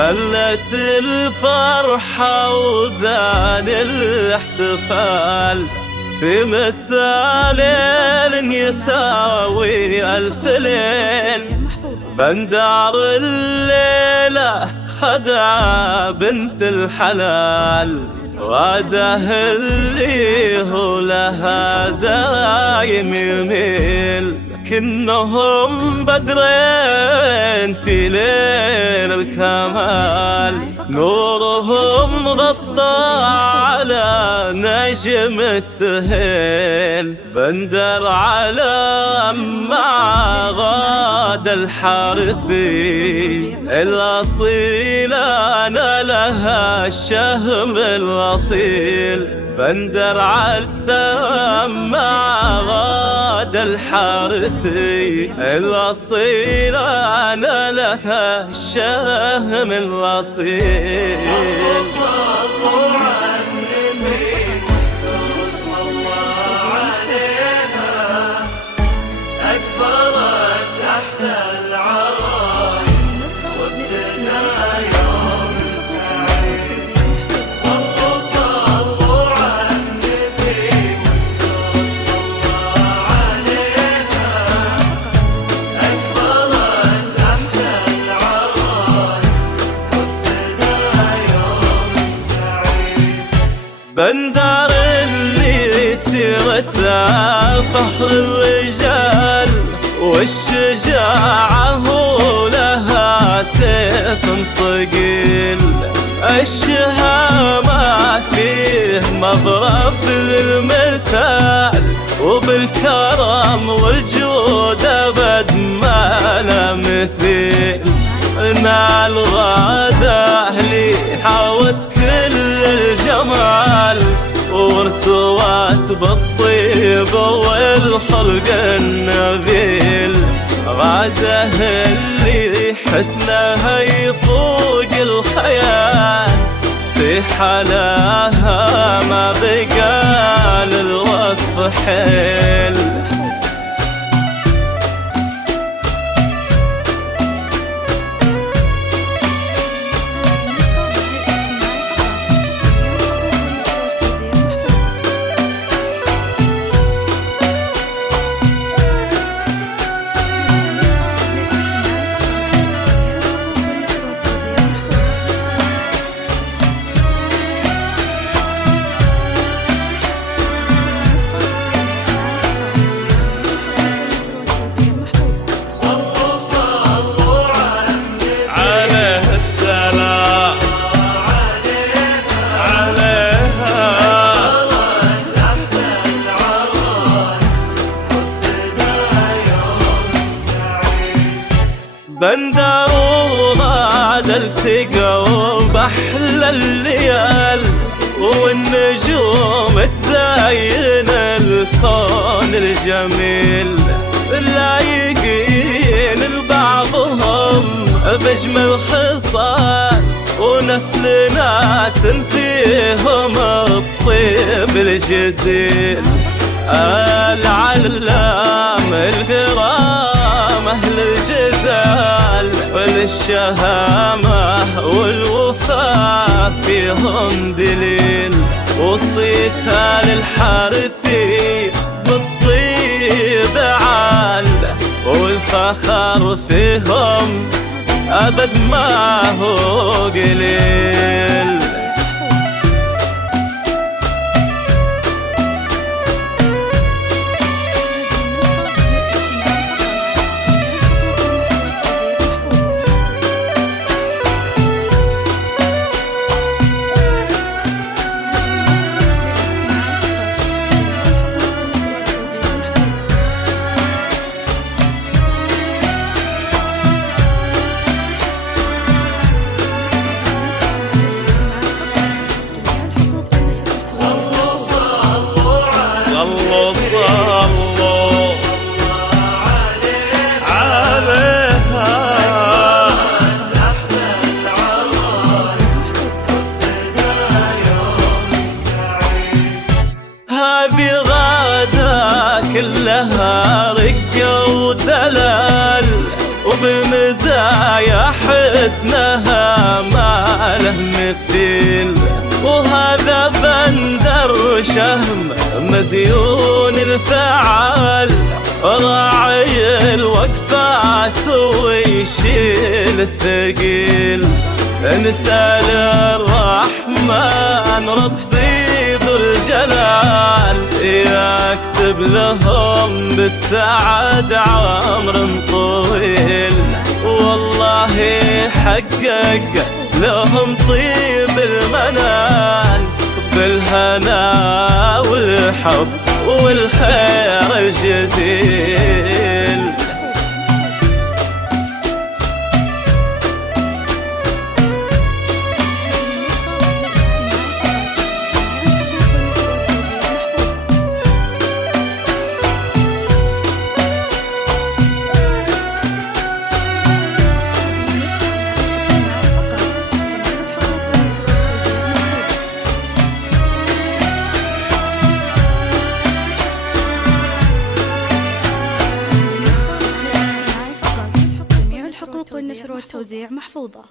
هلت الفرحة وزان الاحتفال في مساء ليل يساوي ألف ليل. بندار الليلة خدع بنت الحلال وعده اللي هو لها دايم يميل. كنهم بدرين في ليل الكمال نورهم غطى على نجمة سهيل. بندر على مع غاد الحارثي الأصيل أنا لها الشهم الأصيل. بندر على الدم مع غاد الحارثي الأصيل أنا لها الشهم الأصيل. صلوا على النبي اسم الله عليها أكبرت تحت العرايس وابتدى يوم سعيد. صلوا على النبي اسم الله عليها أكبرت تحت العرايس وابتدى يوم سعيد. بندر اللي سيرته فخر الرجال والشجاعة هو لها سيف صقيل. الشهامة فيه مضرب للمثال وبالكرم والجود أبد ما له مثيل. نال غاده لي حاوت كل الجمال وارتوات بالطيب والخلق النبيل. غاده اللي حسنها يفوق الخيال في حلاها ما بقى للوصف حيل. بندر وغاد التقوا بأحلى الليال والنجوم تزين الكون الجميل. لايقين لبعضهم بأجمل خصال ونسل ناس فيهم الطيب الجزيل. العلام الكرام أهل الجزال والشهامة والوفاء فيهم دليل. وصيتها للحارثي بالطيب عال والفخر فيهم أبد ما هو قليل. كلها رقة ودلال وبالمزايا حسنها ما له مثيل، وهذا بندر شهم مزيون الفعال، راعي الوقفات ويشيل الثقيل. نسأل الرحمن ربي ذو الجلال يكتب لهم بالسعد عمر طويل، والله يحقق لهم طيب المنال بالهنا والحب والخير الجزيل. والنشر والتوزيع محفوظة.